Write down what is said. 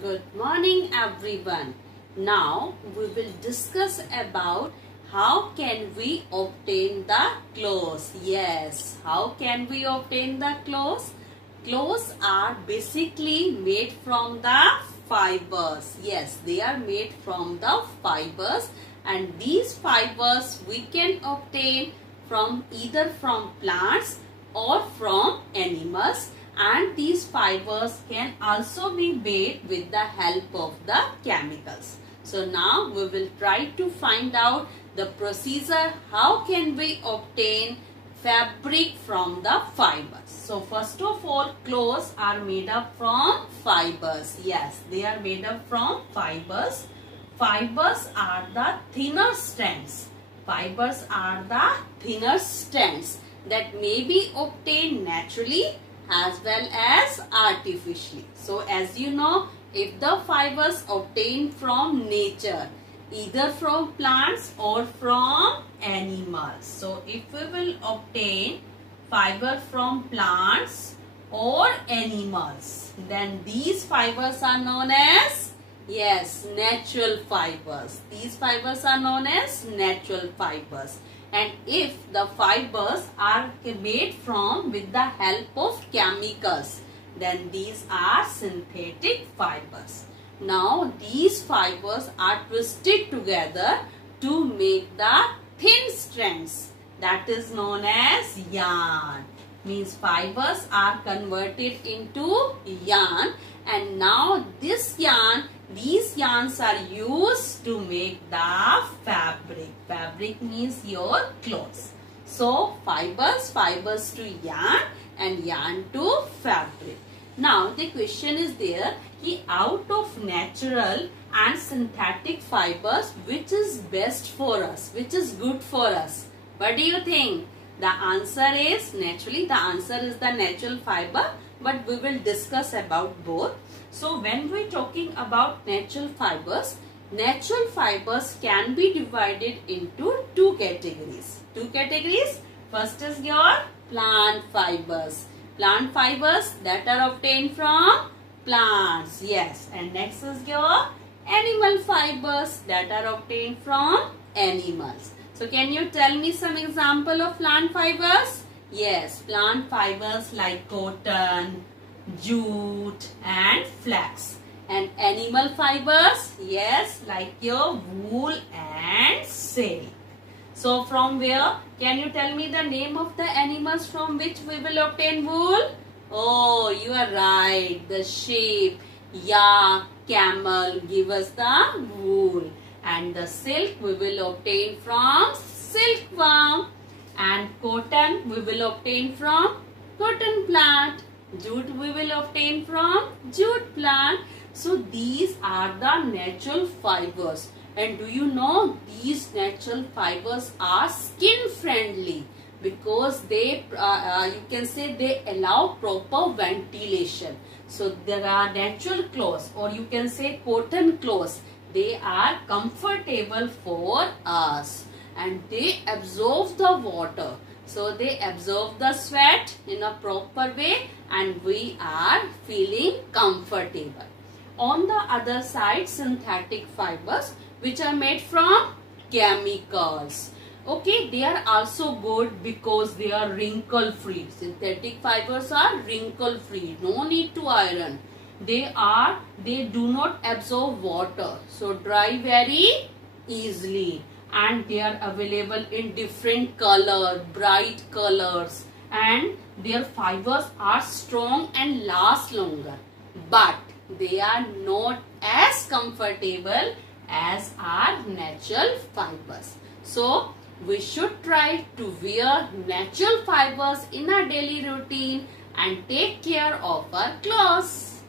Good morning everyone. Now we will discuss about how can we obtain the clothes. Yes, how can we obtain the clothes? Clothes are basically made from the fibers. Yes, they are made from the fibers, and these fibers we can obtain from either from plants or from animals, and these fibers can also be made with the help of the chemicals. So now we will try to find out the procedure how can we obtain fabric from the fibers. So first of all, clothes are made up from fibers. Yes, they are made up from fibers. Fibers are the thinner strands. Fibers are the thinner strands that may be obtained naturally as well as artificially. So as you know, if the fibers obtained from nature, either from plants or from animals. So if we will obtain fiber from plants or animals, then these fibers are known as, yes, natural fibers. These fibers are known as natural fibers. And if the fibers are made from with the help of chemicals, then these are synthetic fibers. Now these fibers are twisted together to make the thin strands, that is known as yarn. Means fibers are converted into yarn, and now this yarn, these yarns are used to make the fabric. Fabric means your clothes. So fibers to yarn, and yarn to fabric. Now the question is there, out of natural and synthetic fibers, which is best for us, which is good for us? What do you think? The answer is, naturally the answer is the natural fiber, but we will discuss about both. So when we are talking about natural fibers can be divided into two categories. First is your plant fibers. Plant fibers that are obtained from plants. Yes. And next is your animal fibers that are obtained from animals. So can you tell me some example of plant fibers? Yes. Plant fibers like cotton, jute and flax. And animal fibers, yes, like your wool and silk. So from where? Can you tell me the name of the animals from which we will obtain wool? Oh, you are right. The sheep, yak, camel give us the wool. And the silk we will obtain from silkworm. And cotton we will obtain from cotton plant. Jute we will obtain from jute plant. So these are the natural fibers. And do you know, these natural fibers are skin friendly because they you can say they allow proper ventilation. So there are natural clothes, or you can say cotton clothes. They are comfortable for us and they absorb the water. So they absorb the sweat in a proper way and we are feeling comfortable. On the other side, synthetic fibers which are made from chemicals. Okay, they are also good because they are wrinkle free. Synthetic fibers are wrinkle free. No need to iron. They do not absorb water. So dry very easily. And they are available in different colors, bright colors. And their fibers are strong and last longer. But they are not as comfortable as are natural fibers. So we should try to wear natural fibers in our daily routine and take care of our clothes.